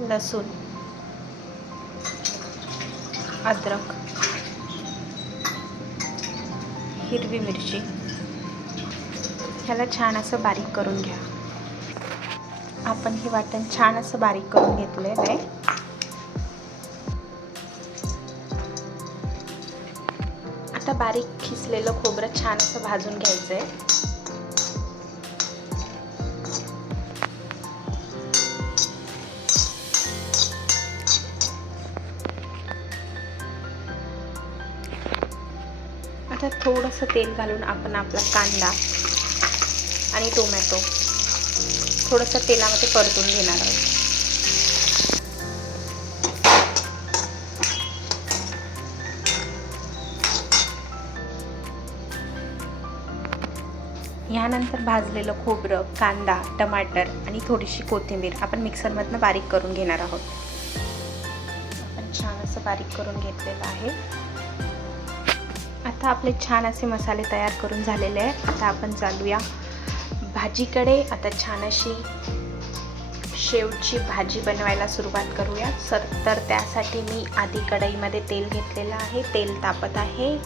लसूण, अद्रक, हिरवी मिरची ह्याला छान असं बारीक करून घ्या. आपण हे वाटण छान असं बारीक करून घेतलेलं आहे. आता बारीक खिसलेलं खोबरं छान असं भाजून घ्यायचं आहे. आता थोडंसं तेल घालून आपण आपला कांदा आणि टोमॅटो थोडंसं तेलामध्ये परतून घेणार आहोत. यानंतर भाजलेलं खोबरं, कांदा, टमाटर आणि थोडीशी कोथिंबीर आपण मिक्सरमधनं बारीक करून घेणार आहोत. आपण छान असं बारीक करून घेतलेलं आहे. आता आपले छान असे मसाले तयार करून झालेले आहे. आता आपण चालूया भाजीकडे. आता छान अशी शेवची भाजी बनवायला सुरुवात करूया. तर त्यासाठी मी आधी कढईमध्ये तेल घेतलेलं आहे. तेल तापत आहे.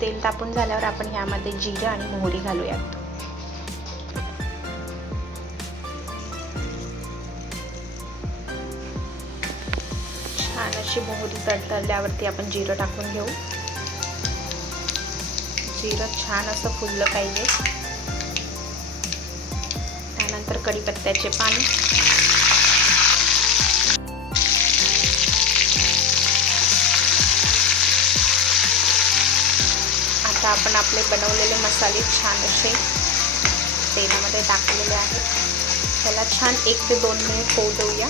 तेल तापून झाल्यावर आपण ह्यामध्ये जिरं आणि मोहरी घालूयात. छान अशी मोहरी तडतडल्यावरती आपण जिरं टाकून घेऊ. जिरं छान असं फुललं पाहिजे. त्यानंतर कढीपत्त्याचे पान, आता आपण आपले बनवलेले मसाले छान असे तेलामध्ये टाकलेले आहेत. त्याला छान 1 ते 2 मिनिट होऊ देऊया.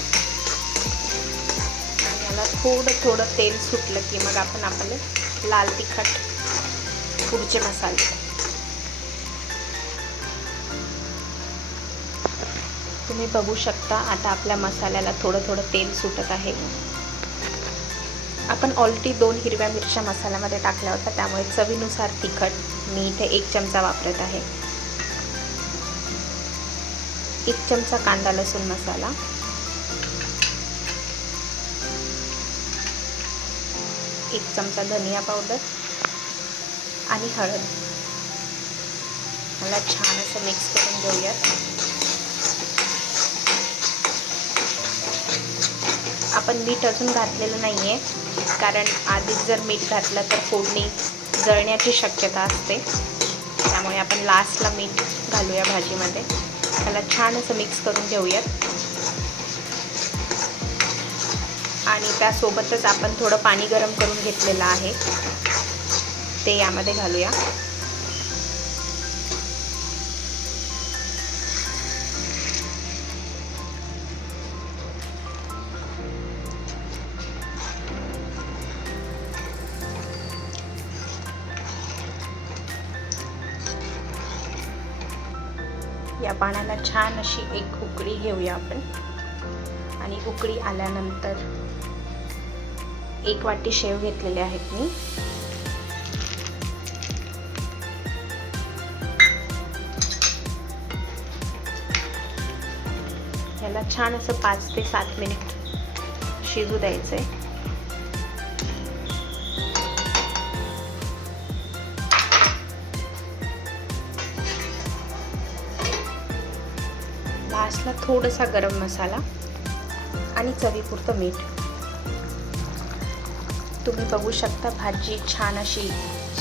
आणि याला थोडं तेल सुटलं की मग आपण आपले लाल तिखट पुढचे मसाले, तुम्ही बघू शकता. आता आपल्या मसाल्याला थोडं तेल सुटत आहे. आपण ऑलरेडी 2 हिरव्या मिरच्या मसाल्यामध्ये टाकल्या होत्या, त्यामुळे चवीनुसार तिखट मी इथे 1 चमचा वापरत आहे. 1 चमचा कांदा लसूण मसाला, 1 चमचा धनिया पावडर आणि हळद. मला छान असं मिक्स करून घेऊयात. आपण मीठ अजून घातलेलं नाही आहे, कारण आधीच जर मीठ घातलं तर फोडणी जळण्याची शक्यता असते. त्यामुळे आपण लास्टला मीठ घालूया भाजीमध्ये. त्याला छान असं मिक्स करून घेऊयात. आणि त्यासोबतच आपण थोडं पाणी गरम करून घेतलेलं आहे, ते यामध्ये घालूया. या पाण्याला छान अशी एक उकळी घेऊया आपण. आणि उकळी आल्यानंतर 1 वाटी शेव घेतलेले आहेत मी. याला छान असं 5 ते 7 मिनिट शिजू द्यायचंय. लास्टला थोडासा गरम मसाला आणि चवीपुरतं मीठ. तुम्ही बघू शकता भाजी छान अशी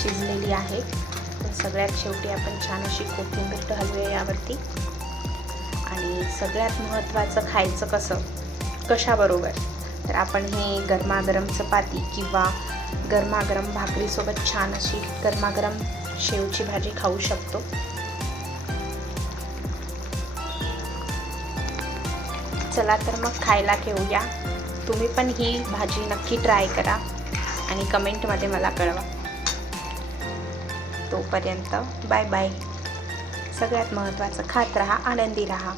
शिजलेली आहे. तर सगळ्यात शेवटी आपण छान अशी कोथिंबीर घालूया यावरती. आणि सगळ्यात महत्त्वाचं खायचं कशाबरोबर, तर आपण हे गरमागरम चपाती किंवा गरमागरम भाकरीसोबत छान अशी गरमागरम शेवची भाजी खाऊ शकतो. चला तर मग खायला घेऊया. तुम्ही पण ही भाजी नक्की ट्राय करा आणि कमेंटमध्ये मला कळवा. तोपर्यंत बाय बाय. सगळ्यात महत्त्वाचं खात राहा, आनंदी राहा.